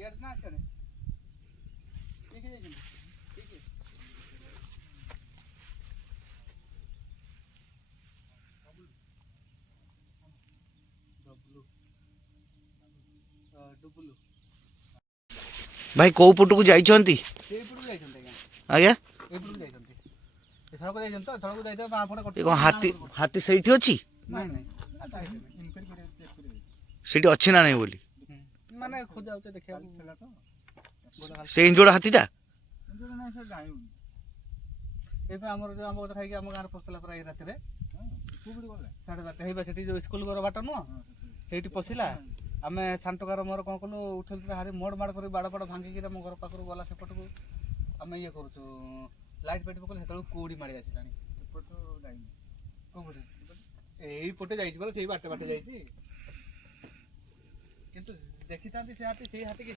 यार ना करे ठीक है ठीक है डुबुलु भाई कोउ पटकू जाइछंती ସେଇପଟକୁ ଯାଇଛନ୍ତି आज्ञा ଆଜ୍ଞା ଏଇପଟକୁ ଯାଇଛନ୍ତି ଏ ସଡ଼କ ଯାଇଛନ୍ତି ତ ସଡ଼କ ଯାଇଥିବ ବାଁ ପଟେ ଏ କଣ ହାତୀ ହାତୀ ସେଇଠି ଅଛି ନାଇଁ ନାଇଁ ଇନକ୍ୱାରି କରିବା ଚେକ୍ କରିବା ସେଇଠି ଅଛି ନା ନାହିଁ ବୋଲି ମାନେ ଖୋଜା ହଉଛି ଦେଖିବାକୁ ଥିଲା ତ ସେ ଇଞ୍ଜୋଡ଼ ହାତୀଟା ନାଇଁ ସାର୍ ଜାଣିବୁନି ଏବେ ଆମର ଯୋଉ ଆମ୍ବ ଗଛ ଖାଇକି ଆମ ଗାଁରେ ପଶିଥିଲା ପୁରା ଏଇ ରାତିରେ ସାଢ଼େ 12 ହେଇବା ସେଠି ଯୋଉ ସ୍କୁଲ ଘର ବାଟ ନୁହଁ ସେଇଠି ପଶିଲା ଆମେ ଶାନ୍ତକାର ମୋର କ'ଣ କଲୁ ଉଠେଇଥିଲେ ହାରି ମୋଡ଼ ମାଡ଼ କରି ବାଡ଼ ବାଡ଼ ଭାଙ୍ଗିକି ଆମ ଘର ପାଖରୁ ଗଲା ସେପଟକୁ ଆମେ ଇଏ କରୁଛୁ ଲାଇଟ୍ ଫାଇଟ୍ ପକେଇଲେ ସେତେବେଳକୁ କୁହୁଡ଼ି ମାଡ଼ି ଆସିଲାଣି ଏପଟ ଯାଇନି କେଉଁ ପଟେ ଏଇପଟେ ଯାଇଛି ବୋଲେ ସେଇ ବାଟେ ବାଟେ ଯାଇଛି କିନ୍ତୁ ଦେଖିଥାନ୍ତି ସେ ହାତୀ ସେଇ ହାତୀ କି